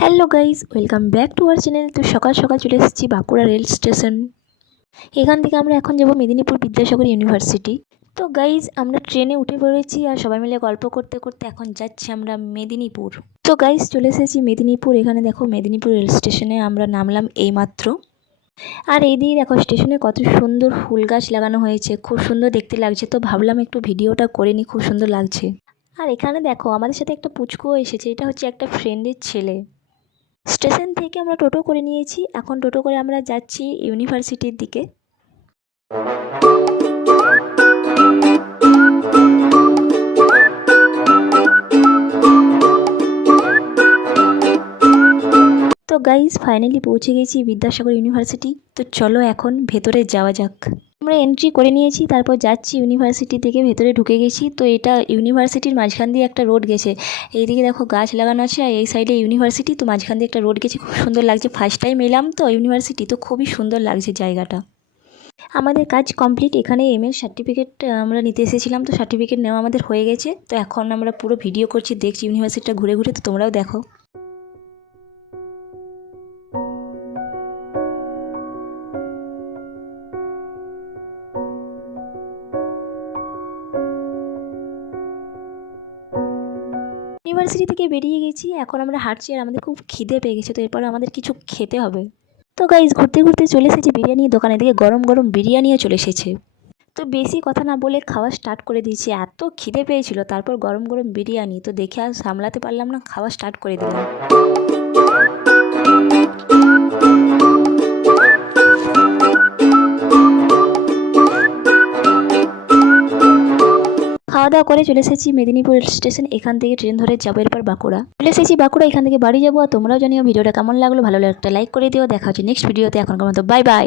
Hello guys, welcome back to our channel. তো সকাল সকাল চলে এসেছি বাঁকুড়া রেল স্টেশন। এখান থেকে আমরা এখন যাব মেদিনীপুর বিদ্যাসাগর ইউনিভার্সিটি। তো গাইজ আমরা ট্রেনে উঠে পড়েছি আর সবাই মিলে গল্প করতে করতে এখন যাচ্ছি আমরা মেদিনীপুর। তো গাইজ চলে এসেছি মেদিনীপুর। এখানে দেখো মেদিনীপুর রেল স্টেশনে আমরা নামলাম এইমাত্র। আর এইদিকে দেখো স্টেশনে কত সুন্দর ফুল গাছ লাগানো হয়েছে, খুব সুন্দর দেখতে লাগছে। তো ভাবলাম একটু ভিডিওটা করে নিই, খুব সুন্দর লাগছে। আর এখানে দেখো আমাদের সাথে একটা পুচকুও এসেছে, এটা হচ্ছে একটা ফ্রেন্ডের ছেলে। স্টেশন থেকে আমরা টোটো করে নিয়েছি, এখন টোটো করে আমরা যাচ্ছি ইউনিভার্সিটির দিকে। তো গাইজ ফাইনালি পৌঁছে গেছি বিদ্যাসাগর ইউনিভার্সিটি। তো চলো এখন ভেতরে যাওয়া যাক। আমরা এন্ট্রি করে নিয়েছি, তারপর যাচ্ছি ইউনিভার্সিটি থেকে। ভেতরে ঢুকে গেছি। তো এটা ইউনিভার্সিটির মাঝখান দিয়ে একটা রোড গেছে। এইদিকে দেখো গাছ লাগানো আছে আর এই সাইডে ইউনিভার্সিটি। তো মাঝখান দিয়ে একটা রোড গেছে, খুব সুন্দর লাগছে। ফার্স্ট টাইম এলাম তো ইউনিভার্সিটি, তো খুবই সুন্দর লাগছে জায়গাটা। আমাদের কাজ কমপ্লিট। এখানে এমএর সার্টিফিকেট আমরা নিতে এসেছিলাম, তো সার্টিফিকেট নেওয়া আমাদের হয়ে গেছে। তো এখন আমরা পুরো ভিডিও করছি, দেখছি ইউনিভার্সিটিটা ঘুরে ঘুরে। তো তোমরাও দেখো। ইউনিভার্সিটি থেকে বেরিয়ে গেছি, এখন আমরা হাঁটছি আর আমাদের খুব খিদে পেয়ে গেছে। তো এরপরে আমাদের কিছু খেতে হবে। তো গাইজ ঘুরতে ঘুরতে চলে এসেছি বিরিয়ানির দোকানে। দিকে গরম গরম বিরিয়ানিও চলে এসেছে। তো বেশি কথা না বলে খাওয়া স্টার্ট করে দিয়েছি, এত খিদে পেয়েছিল। তারপর গরম গরম বিরিয়ানি, তো দেখে আর সামলাতে পারলাম না, খাওয়া স্টার্ট করে দিলাম। খাওয়া দাওয়া করে চলে এসেছি মেদিনীপুর রেল স্টেশন। এখান থেকে ট্রেন ধরে যাবো এরপর বাঁকুড়া। চলে এসেছি বাঁকুড়া, এখান থেকে বাড়ি যাবো। আর তোমরাও জানিও ভিডিওটা কেমন লাগলো, ভালো লাগলে একটা লাইক করে দিও। দেখা হচ্ছে নেক্সট ভিডিওতে। এখনকার মতো বাই বাই।